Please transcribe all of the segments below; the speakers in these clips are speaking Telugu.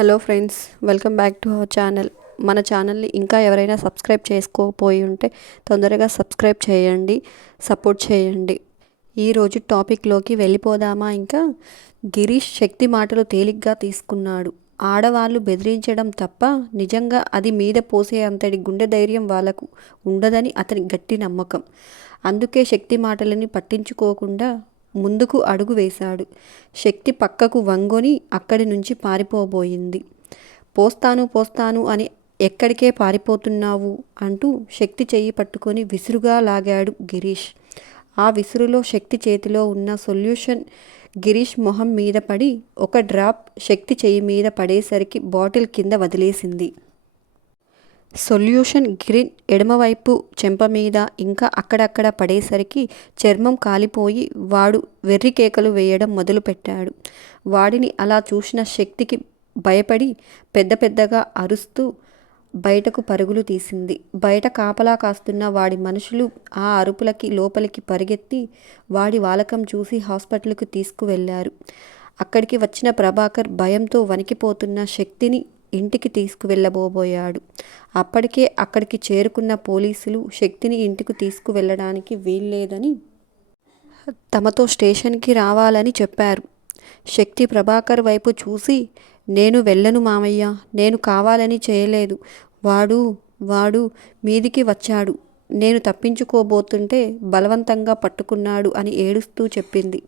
Hello friends welcome back to our channel. మన ఛానల్ని ఇంకా ఎవరైనా సబ్స్క్రైబ్ చేసుకోపోయి ఉంటే తొందరగా సబ్స్క్రైబ్ చేయండి సపోర్ట్ చేయండి. ఈరోజు టాపిక్లోకి వెళ్ళిపోదామా ఇంకా? గిరీష్ శక్తి మాటలు తేలిగ్గా తీసుకున్నాడు. ఆడవాళ్ళు బెదిరించడం తప్ప నిజంగా అది మీద పోసే అంతటి గుండె ధైర్యం వాళ్ళకు ఉండదని అతని గట్టి నమ్మకం. అందుకే శక్తి మాటలని పట్టించుకోకుండా ముందుకు అడుగు వేశాడు. శక్తి పక్కకు వంగొని అక్కడి నుంచి పారిపోబోయింది. పోస్తాను పోస్తాను అని ఎక్కడికే పారిపోతున్నావు? అంటూ శక్తి చెయ్యి పట్టుకొని విసురుగా లాగాడు గిరీష్. ఆ విసురులో శక్తి చేతిలో ఉన్న సొల్యూషన్ గిరీష్ మొహం మీద పడి ఒక డ్రాప్ శక్తి చెయ్యి మీద పడేసరికి బాటిల్ కింద వదిలేసింది. సొల్యూషన్ గ్రీన్ ఎడమవైపు చెంప మీద ఇంకా అక్కడక్కడ పడేసరికి చర్మం కాలిపోయి వాడు వెర్రి కేకలు వేయడం మొదలుపెట్టాడు. వాడిని అలా చూసిన శక్తికి భయపడి పెద్ద పెద్దగా అరుస్తూ బయటకు పరుగులు తీసింది. బయట కాపలా కాస్తున్న వాడి మనుషులు ఆ అరుపులకి లోపలికి పరిగెత్తి వాడి వాలకం చూసి హాస్పిటల్కు తీసుకువెళ్ళారు అక్కడికి వచ్చిన ప్రభాకర్ భయంతో వణికిపోతున్న శక్తిని ఇంటికి తీసుకువెళ్ళబోబోయాడు. అప్పటికే అక్కడికి చేరుకున్న పోలీసులు శక్తిని ఇంటికి తీసుకువెళ్ళడానికి వీల్లేదని తమతో స్టేషన్కి రావాలని చెప్పారు. శక్తి ప్రభాకర్ వైపు చూసి నేను వెళ్ళను మామయ్య నేను కావాలని చేయలేదు. వాడు వాడు మీదికి వచ్చాడు. నేను తప్పించుకోబోతుంటే బలవంతంగా పట్టుకున్నాడు అని ఏడుస్తూ చెప్పింది.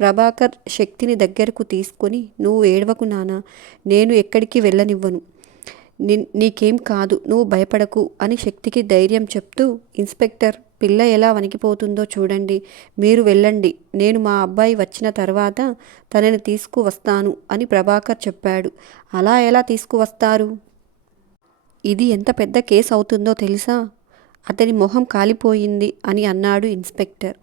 ప్రభాకర్ శక్తిని దగ్గరకు తీసుకొని నువ్వు ఏడవకు నానా నేను ఎక్కడికి వెళ్ళనివ్వను. నీకేం కాదు నువ్వు భయపడకు అని శక్తికి ధైర్యం చెప్తూ ఇన్స్పెక్టర్ పిల్ల ఎలా వణికిపోతుందో చూడండి మీరు వెళ్ళండి. నేను మా అబ్బాయి వచ్చిన తర్వాత తనని తీసుకువస్తాను అని ప్రభాకర్ చెప్పాడు. అలా ఎలా తీసుకువస్తారు? ఇది ఎంత పెద్ద కేసు అవుతుందో తెలుసా? అతని మొహం కాలిపోయింది అని అన్నాడు ఇన్స్పెక్టర్.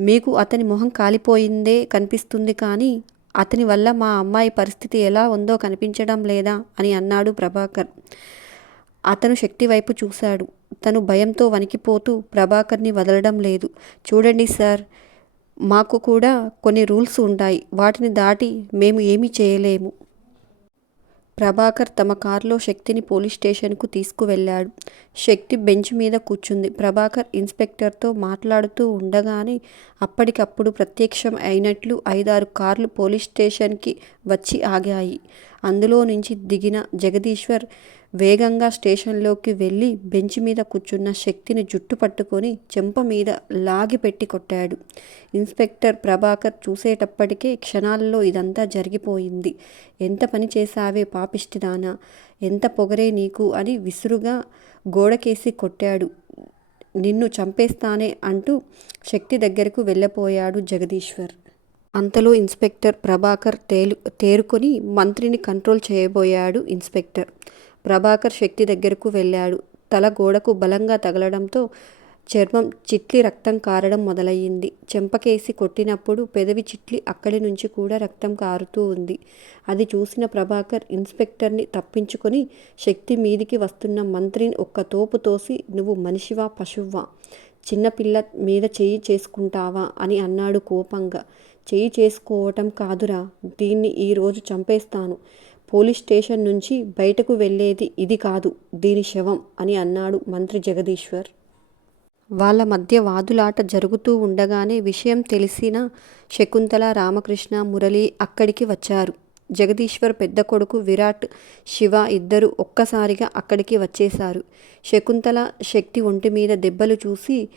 మీకు అతని మొహం కాలిపోయిందే కనిపిస్తుంది కానీ అతని వల్ల మా అమ్మాయి పరిస్థితి ఎలా ఉందో కనిపించడం లేదా అని అన్నాడు ప్రభాకర్. అతను శక్తి వైపు చూశాడు. తను భయంతో వణికిపోతూ ప్రభాకర్ని వదలడం లేదు. చూడండి సార్ మాకు కూడా కొన్ని రూల్స్ ఉంటాయి. వాటిని దాటి మేము ఏమీ చేయలేము. ప్రభాకర్ తమ కారులో శక్తిని పోలీస్ స్టేషన్కు తీసుకువెళ్ళాడు. శక్తి బెంచ్ మీద కూర్చుంది. ప్రభాకర్ ఇన్స్పెక్టర్తో మాట్లాడుతూ ఉండగానే అప్పటికప్పుడు ప్రత్యక్షం అయినట్లు ఐదారు కార్లు పోలీస్ స్టేషన్కి వచ్చి ఆగాయి. అందులో నుంచి దిగిన జగదీశ్వర్ వేగంగా స్టేషన్లోకి వెళ్ళి బెంచ్ మీద కూర్చున్న శక్తిని జుట్టు పట్టుకొని చెంప మీద లాగి పెట్టి కొట్టాడు. ఇన్స్పెక్టర్ ప్రభాకర్ చూసేటప్పటికే క్షణాల్లో ఇదంతా జరిగిపోయింది. ఎంత పని చేశావే పాపిష్టిదానా ఎంత పొగరే నీకు? అని విసురుగా గోడకేసి కొట్టాడు. నిన్ను చంపేస్తానే అంటూ శక్తి దగ్గరకు వెళ్ళపోయాడు జగదీశ్వర్. అంతలో ఇన్స్పెక్టర్ ప్రభాకర్ తేలు తేరుకొని మంత్రిని కంట్రోల్ చేయబోయాడు ఇన్స్పెక్టర్. ప్రభాకర్ శక్తి దగ్గరకు వెళ్ళాడు. తల గోడకు బలంగా తగలడంతో చర్మం చిట్లి రక్తం కారడం మొదలయ్యింది. చెంపకేసి కొట్టినప్పుడు పెదవి చిట్లి అక్కడి నుంచి కూడా రక్తం కారుతూ ఉంది. అది చూసిన ప్రభాకర్ ఇన్స్పెక్టర్ని తప్పించుకొని శక్తి మీదికి వస్తున్న మంత్రిని ఒక్క తోపు తోసి నువ్వు మనిషివా పశువ్వా? చిన్నపిల్ల మీద చేయి చేసుకుంటావా? అని అన్నాడు కోపంగా. చేయి చేసుకోవటం కాదురా దీన్ని ఈరోజు చంపేస్తాను. పోలీస్ స్టేషన్ నుంచి బయటకు వెళ్ళేది ఇది కాదు దీని శవం అని అన్నాడు మంత్రి జగదీశ్వర్. వాళ్ళ మధ్య వాదులాట జరుగుతూ ఉండగానే విషయం తెలిసిన శకుంతల రామకృష్ణ మురళి అక్కడికి వచ్చారు. జగదీశ్వర్ పెద్ద కొడుకు విరాట్ శివ ఇద్దరు ఒక్కసారిగా అక్కడికి వచ్చేశారు. శకుంతల శక్తి ఒంటి మీద దెబ్బలు చూసి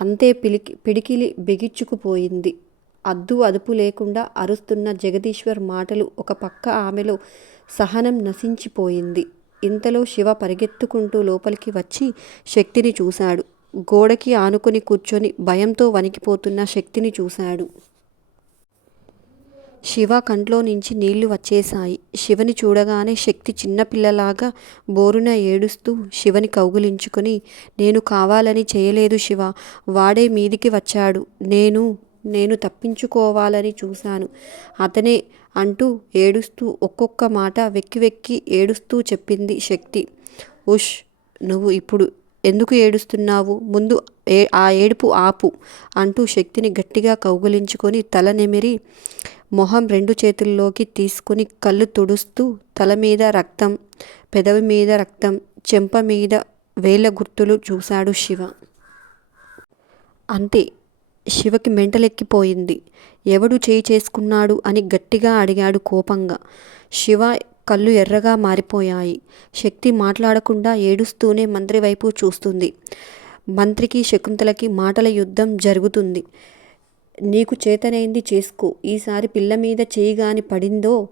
అంతే పిలికి పిడికిలి బిగించుకుపోయింది అద్దు అదుపు లేకుండా అరుస్తున్న జగదీశ్వర్ మాటలు ఒక పక్క ఆమెలో సహనం నశించిపోయింది. ఇంతలో శివ పరిగెత్తుకుంటూ లోపలికి వచ్చి శక్తిని చూశాడు. గోడకి ఆనుకుని కూర్చొని భయంతో వణికిపోతున్న శక్తిని చూశాడు. శివ కంట్లో నుంచి నీళ్ళు వచ్చేశాయి. శివని చూడగానే శక్తి చిన్నపిల్లలాగా బోరున ఏడుస్తూ శివని కౌగులించుకొని నేను కావాలని చేయలేదు శివ. వాడే మీదికి వచ్చాడు. నేను నేను తప్పించుకోవాలని చూశాను. అతనే అంటూ ఏడుస్తూ ఒక్కొక్క మాట వెక్కి వెక్కి ఏడుస్తూ చెప్పింది శక్తి. ఉష్ నువ్వు ఇప్పుడు ఎందుకు ఏడుస్తున్నావు? ముందు ఏ ఆ ఏడుపు ఆపు అంటూ శక్తిని గట్టిగా కౌగులించుకొని తల నెమిరి మొహం రెండు చేతుల్లోకి తీసుకుని కళ్ళు తుడుస్తూ తల మీద రక్తం పెదవి మీద రక్తం చెంప మీద వేల గుర్తులు చూశాడు శివ. అంతే. శివకి మెంటలెక్కిపోయింది. ఎవడు చేయి చేసుకున్నాడు అని గట్టిగా అడిగాడు కోపంగా. శివ కళ్ళు ఎర్రగా మారిపోయాయి. శక్తి మాట్లాడకుండా ఏడుస్తూనే మంత్రి వైపు చూస్తుంది. మంత్రికి శకుంతలకి మాటల యుద్ధం జరుగుతుంది. నీకు చేతనైంది చేసుకో. ఈసారి పిల్ల మీద చేయిగాని పడిందో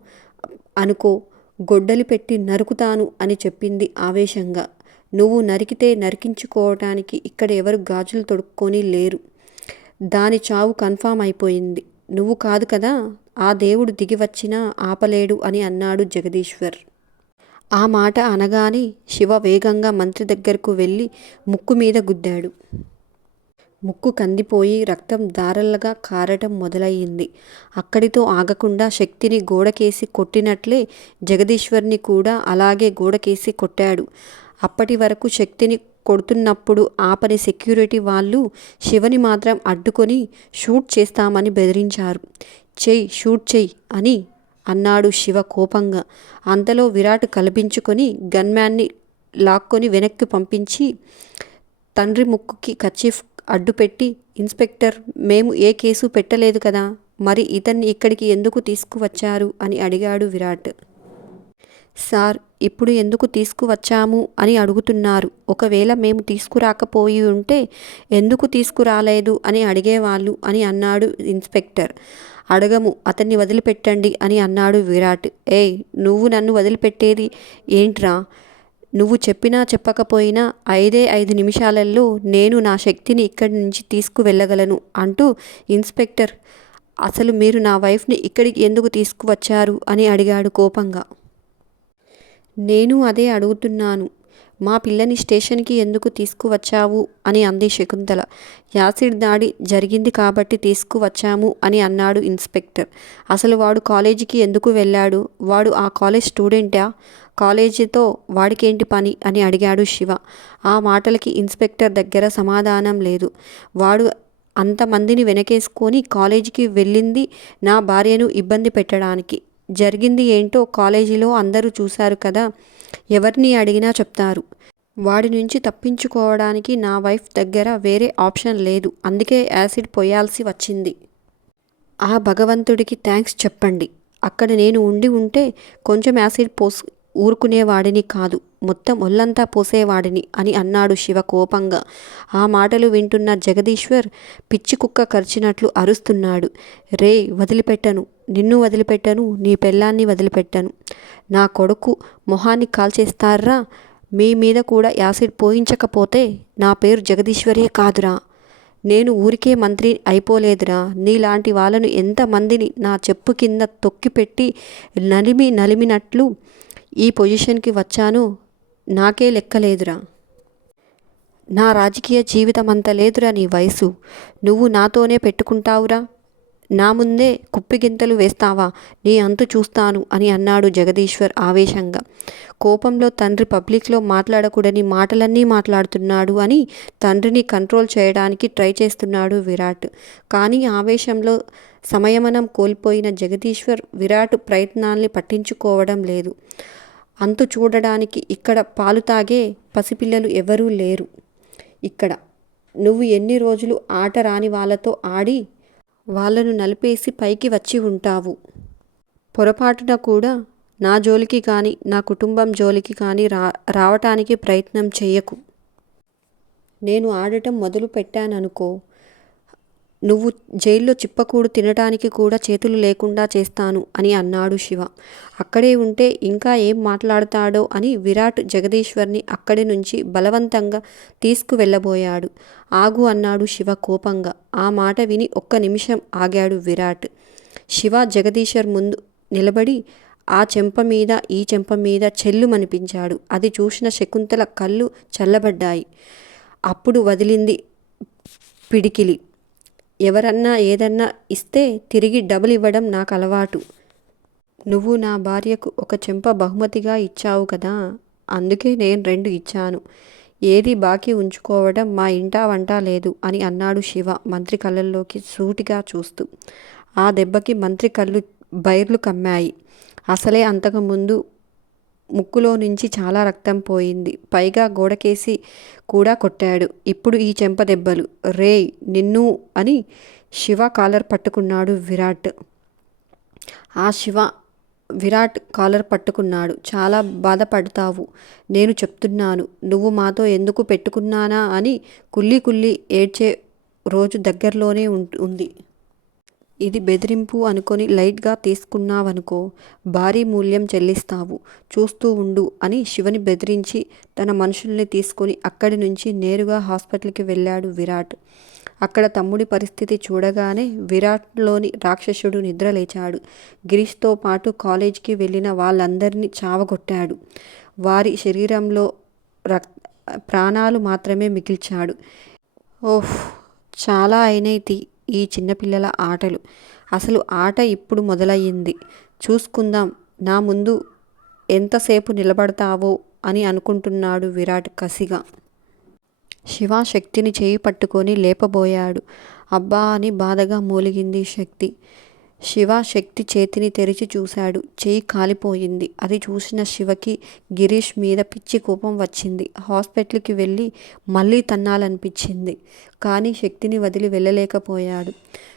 అనుకో. గొడ్డలి పెట్టి నరుకుతాను అని చెప్పింది ఆవేశంగా. నువ్వు నరికితే నరికించుకోవటానికి ఇక్కడ ఎవరు గాజులు తొడుక్కొని లేరు. దాని చావు కన్ఫామ్ అయిపోయింది. నువ్వు కాదు కదా? ఆ దేవుడు దిగి వచ్చినా ఆపలేడు అని అన్నాడు జగదీశ్వర్. ఆ మాట అనగానే శివ వేగంగా మంత్రి దగ్గరకు వెళ్ళి ముక్కు మీద గుద్దాడు. ముక్కు కందిపోయి రక్తం దారల్లగా కారటం మొదలయ్యింది. అక్కడితో ఆగకుండా శక్తిని గోడకేసి కొట్టినట్లే జగదీశ్వర్ని కూడా అలాగే గోడకేసి కొట్టాడు. అప్పటి వరకు శక్తిని కొడుతున్నప్పుడు ఆపని సెక్యూరిటీ వాళ్ళు శివని మాత్రం అడ్డుకొని షూట్ చేస్తామని బెదిరించారు. చెయ్యి షూట్ చెయ్యి అని అన్నాడు శివ కోపంగా. అంతలో విరాట్ కల్పించుకొని గన్మ్యాన్ని లాక్కొని వెనక్కి పంపించి తండ్రి ముక్కుకి కచీఫ్ అడ్డుపెట్టి ఇన్స్పెక్టర్ మేము ఏ కేసు పెట్టలేదు కదా మరి ఇతన్ని ఇక్కడికి ఎందుకు తీసుకువచ్చారు? అని అడిగాడు విరాట్. సార్ ఇప్పుడు ఎందుకు తీసుకువచ్చాము? అని అడుగుతున్నారు. ఒకవేళ మేము తీసుకురాకపోయి ఉంటే ఎందుకు తీసుకురాలేదు? అని అడిగేవాళ్ళు అని అన్నాడు ఇన్స్పెక్టర్. అడగము అతన్ని వదిలిపెట్టండి అని అన్నాడు విరాట్. ఏయ్ నువ్వు నన్ను వదిలిపెట్టేది ఏంట్రా? నువ్వు చెప్పినా చెప్పకపోయినా ఐదే ఐదు నిమిషాలలో నేను నా శక్తిని ఇక్కడి నుంచి తీసుకువెళ్ళగలను అంటూ ఇన్స్పెక్టర్ అసలు మీరు నా వైఫ్ని ఇక్కడికి ఎందుకు తీసుకువచ్చారు? అని అడిగాడు కోపంగా. నేను అదే అడుగుతున్నాను. మా పిల్లని స్టేషన్కి ఎందుకు తీసుకువచ్చావు? అని అంది శకుంతల. యాసిడ్ దాడి జరిగింది కాబట్టి తీసుకువచ్చాము అని అన్నాడు ఇన్స్పెక్టర్. అసలు వాడు కాలేజీకి ఎందుకు వెళ్ళాడు? వాడు ఆ కాలేజ్ స్టూడెంటా? కాలేజీతో వాడికేంటి పని? అని అడిగాడు శివ. ఆ మాటలకి ఇన్స్పెక్టర్ దగ్గర సమాధానం లేదు. వాడు అంతమందిని వెనకేసుకొని కాలేజీకి వెళ్ళింది నా భార్యను ఇబ్బంది పెట్టడానికి. జరిగింది ఏంటో కాలేజీలో అందరూ చూశారు కదా ఎవరిని అడిగినా చెప్తారు. వాడి నుంచి తప్పించుకోవడానికి నా వైఫ్ దగ్గర వేరే ఆప్షన్ లేదు అందుకే యాసిడ్ పోయాల్సి వచ్చింది. ఆ భగవంతుడికి థ్యాంక్స్ చెప్పండి. అక్కడ నేను ఉండి ఉంటే కొంచెం యాసిడ్ పోసు ఊరుకునేవాడిని కాదు. మొత్తం ఒళ్ళంతా పోసేవాడిని అని అన్నాడు శివ కోపంగా. ఆ మాటలు వింటున్న జగదీశ్వర్ పిచ్చి కుక్క కరిచినట్లు అరుస్తున్నాడు. రే వదిలిపెట్టను. నిన్ను వదిలిపెట్టను. నీ పెళ్ళాన్ని వదిలిపెట్టను. నా కొడుకు మొహాన్ని కాల్చేస్తారా? మీ మీద కూడా యాసిడ్ పోయించకపోతే నా పేరు జగదీశ్వరే కాదురా. నేను ఊరికే మంత్రి అయిపోలేదురా. నీలాంటి వాళ్ళను ఎంతమందిని నా చెప్పు కింద తొక్కిపెట్టి నలిమి నలిమినట్లు ఈ పొజిషన్కి వచ్చాను. నాకే లెక్కలేదురా నా రాజకీయ జీవితం అంత లేదురా నీ వయసు. నువ్వు నాతోనే పెట్టుకుంటావురా. నా ముందే కుప్పిగింతలు వేస్తావా? నీ అంతు చూస్తాను అని అన్నాడు జగదీశ్వర్ ఆవేశంగా. కోపంలో తండ్రి పబ్లిక్లో మాట్లాడకూడని మాటలన్నీ మాట్లాడుతున్నాడు అని తండ్రిని కంట్రోల్ చేయడానికి ట్రై చేస్తున్నాడు విరాట్. కానీ ఆవేశంలో సమయమనం కోల్పోయిన జగదీశ్వర్ విరాట్ ప్రయత్నాల్ని పట్టించుకోవడం లేదు. అంతు చూడడానికి ఇక్కడ పాలు తాగే పసిపిల్లలు ఎవరూ లేరు. ఇక్కడ నువ్వు ఎన్ని రోజులు ఆట రాని వాళ్ళతో ఆడి వాళ్ళను నలిపేసి పైకి వచ్చి ఉంటావు. పొరపాటున కూడా నా జోలికి కానీ నా కుటుంబం జోలికి కానీ రా రావటానికి ప్రయత్నం చెయ్యకు. నేను ఆడటం మొదలు పెట్టాననుకో నువ్వు జైల్లో చిప్పకూడు తినటానికి కూడా చేతులు లేకుండా చేస్తాను అని అన్నాడు శివ. అక్కడే ఉంటే ఇంకా ఏం మాట్లాడతాడో అని విరాట్ జగదీశ్వర్ని అక్కడి నుంచి బలవంతంగా తీసుకువెళ్ళబోయాడు. ఆగు అన్నాడు శివ కోపంగా. ఆ మాట విని ఒక్క నిమిషం ఆగాడు విరాట్. శివ జగదీశ్వర్ ముందు నిలబడి ఆ చెంప మీద ఈ చెంప మీద చెల్లుమనిపించాడు. అది చూసిన శకుంతల కళ్ళు చల్లబడ్డాయి. అప్పుడు వదిలింది పిడికిలి. ఎవరన్నా ఏదన్నా ఇస్తే తిరిగి డబుల్ ఇవ్వడం నాకు అలవాటు. నువ్వు నా భార్యకు ఒక చెంప బహుమతిగా ఇచ్చావు కదా అందుకే నేను రెండు ఇచ్చాను. ఏది బాకీ ఉంచుకోవడం మా ఇంటా వంట లేదు అని అన్నాడు శివ మంత్రి కళ్ళల్లోకి సూటిగా చూస్తూ. ఆ దెబ్బకి మంత్రి కళ్ళు బైర్లు కమ్మాయి. అసలే అంతకుముందు ముక్కులో నుంచి చాలా రక్తం పోయింది. పైగా గోడకేసి కూడా కొట్టాడు. ఇప్పుడు ఈ చెంప దెబ్బలు. రేయ్ నిన్ను అని శివ కాలర్ పట్టుకున్నాడు విరాట్. ఆ శివ విరాట్ కాలర్ పట్టుకున్నాడు. చాలా బాధపడతావు. నేను చెప్తున్నాను. నువ్వు మాతో ఎందుకు పెట్టుకున్నానా అని కుల్లి కుల్లి ఏడ్చే రోజు దగ్గరలోనే ఉంది. ఇది బెదిరింపు అనుకొని లైట్గా తీసుకున్నావనుకో భారీ మూల్యం చెల్లిస్తావు. చూస్తూ ఉండు అని శివని బెదిరించి తన మనుషుల్ని తీసుకొని అక్కడి నుంచి నేరుగా హాస్పిటల్కి వెళ్ళాడు విరాట్. అక్కడ తమ్ముడి పరిస్థితి చూడగానే విరాట్లోని రాక్షసుడు నిద్రలేచాడు గిరీష్తో పాటు కాలేజ్కి వెళ్ళిన వాళ్ళందరినీ చావగొట్టాడు. వారి శరీరంలో రక్ ప్రాణాలు మాత్రమే మిగిల్చాడు. ఓహ్ చాలా అయినైతి ఈ చిన్నపిల్లల ఆటలు. అసలు ఆట ఇప్పుడు మొదలయ్యింది. చూసుకుందాం. నా ముందు ఎంతసేపు నిలబడతావో అని అనుకుంటున్నాడు విరాట్ కసిగా. శివ శక్తిని చేయి పట్టుకొని లేపబోయాడు. అబ్బా అని బాధగా మూలిగింది శక్తి. శివ శక్తి చేతిని తెరిచి చూశాడు. చేయి కాలిపోయింది. అది చూసిన శివకి గిరీష్ మీద పిచ్చి కోపం వచ్చింది. హాస్పిటల్కి వెళ్ళి మళ్ళీ తన్నాలనిపించింది. కానీ శక్తిని వదిలి వెళ్ళలేకపోయాడు.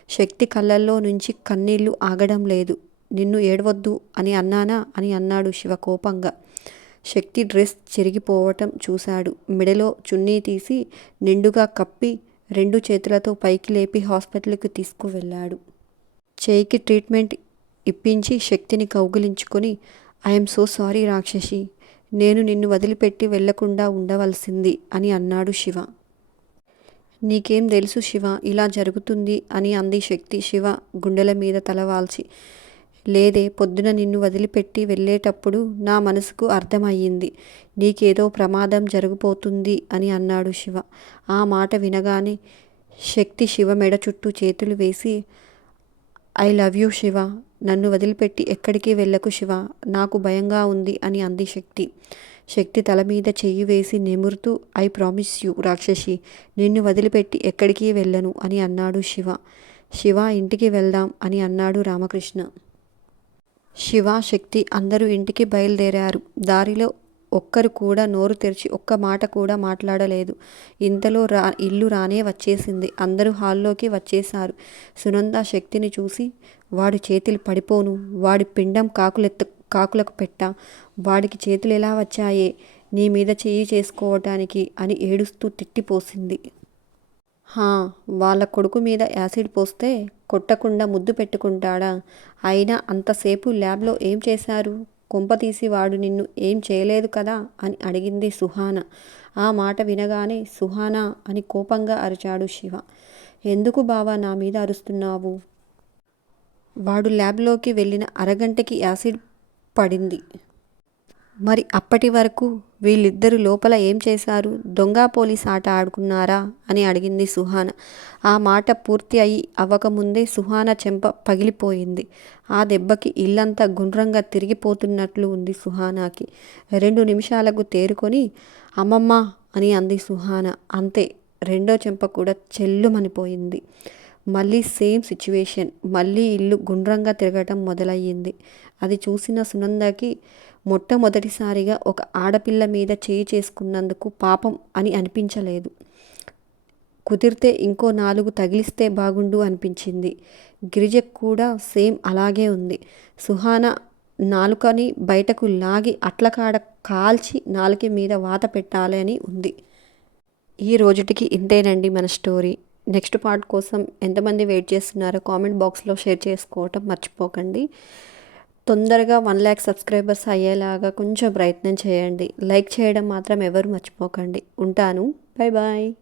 శక్తి కళ్ళల్లో నుంచి కన్నీళ్ళు ఆగడం లేదు. నిన్ను ఏడవద్దు అని అన్నానా అని అన్నాడు శివ కోపంగా. శక్తి డ్రెస్ చెరిగిపోవటం చూశాడు. మెడలో చున్నీ తీసి నిండుగా కప్పి రెండు చేతులతో పైకి లేపి హాస్పిటల్కి తీసుకువెళ్ళాడు. చేయికి ట్రీట్మెంట్ ఇప్పించి శక్తిని కౌగిలించుకొని ఐఎమ్ సో సారీ రాక్షసి నేను నిన్ను వదిలిపెట్టి వెళ్ళకుండా ఉండవలసింది అని అన్నాడు శివ. నీకేం తెలుసు శివ ఇలా జరుగుతుంది అని అంది శక్తి శివ గుండెల మీద తలవాల్చి లేదే పొద్దున నిన్ను వదిలిపెట్టి వెళ్ళేటప్పుడు నా మనసుకు అర్థమయ్యింది. నీకేదో ప్రమాదం జరిగిపోతుంది అని అన్నాడు శివ. ఆ మాట వినగానే శక్తి శివ మెడ చుట్టూ చేతులు వేసి ఐ లవ్ యూ శివ. నన్ను వదిలిపెట్టి ఎక్కడికి వెళ్ళకు శివ. నాకు భయంగా ఉంది అని అంది శక్తి. శక్తి తల మీద చెయ్యి వేసి నిమురుతూ ఐ ప్రామిస్ యూ రాక్షసి. నిన్ను వదిలిపెట్టి ఎక్కడికి వెళ్ళను అని అన్నాడు శివ. శివ ఇంటికి వెళ్దాం అని అన్నాడు రామకృష్ణ. శివ శక్తి అందరూ ఇంటికి బయలుదేరారు. దారిలో ఒక్కరు కూడా నోరు తెరిచి ఒక్క మాట కూడా మాట్లాడలేదు. ఇంతలో రా ఇల్లు రానే వచ్చేసింది. అందరూ హాల్లోకి వచ్చేశారు. సునంద శక్తిని చూసి వాడి చేతులు పడిపోను. వాడి పిండం కాకులెత్త కాకులకు పెట్టా. వాడికి చేతులు ఎలా వచ్చాయే? నీ మీద చెయ్యి చేసుకోవటానికి అని ఏడుస్తూ తిట్టిపోసింది. హా వాళ్ళ కొడుకు మీద యాసిడ్ పోస్తే కొట్టకుండా ముద్దు పెట్టుకుంటాడా? అయినా అంతసేపు ల్యాబ్లో ఏం చేశారు? కొంపతీసి వాడు నిన్ను ఏం చేయలేదు కదా? అని అడిగింది సుహాన. ఆ మాట వినగానే సుహానా అని కోపంగా అరిచాడు శివ. ఎందుకు బావా నా మీద అరుస్తున్నావు? వాడు ల్యాబ్లోకి వెళ్ళిన అరగంటకి యాసిడ్ పడింది. మరి అప్పటి వరకు వీళ్ళిద్దరు లోపల ఏం చేశారు? దొంగ పోలీస్ ఆట ఆడుకున్నారా? అని అడిగింది సుహాన. ఆ మాట పూర్తి అయి అవ్వకముందే సుహాన చెంప పగిలిపోయింది. ఆ దెబ్బకి ఇల్లంతా గుండ్రంగా తిరిగిపోతున్నట్లు ఉంది సుహానాకి. రెండు నిమిషాలకు తేరుకొని అమ్మమ్మ అని అంది సుహాన. అంతే రెండో చెంప కూడా చెల్లుమనిపోయింది. మళ్ళీ సేమ్ సిచ్యువేషన్. మళ్ళీ ఇల్లు గుండ్రంగా తిరగటం మొదలయ్యింది. అది చూసిన సునందకి మొట్టమొదటిసారిగా ఒక ఆడపిల్ల మీద చేయి చేసుకున్నందుకు పాపం అని అనిపించలేదు. కుదిరితే ఇంకో నాలుగు తగిలిస్తే బాగుండు అనిపించింది. గిరిజకు కూడా సేమ్ అలాగే ఉంది. సుహాన నాలుకని బయటకు లాగి అట్లకాడ కాల్చి నాలుక మీద వాత పెట్టాలి అని ఉంది. ఈ రోజుటికి ఇంతేనండి మన స్టోరీ. నెక్స్ట్ పార్ట్ కోసం ఎంతమంది వెయిట్ చేస్తున్నారో కామెంట్ బాక్స్లో షేర్ చేసుకోవటం మర్చిపోకండి. తొందరగా వన్ ల్యాక్ సబ్స్క్రైబర్స్ అయ్యేలాగా కొంచెం ప్రయత్నం చేయండి. లైక్ చేయడం మాత్రం ఎవరు మర్చిపోకండి. ఉంటాను. Bye bye.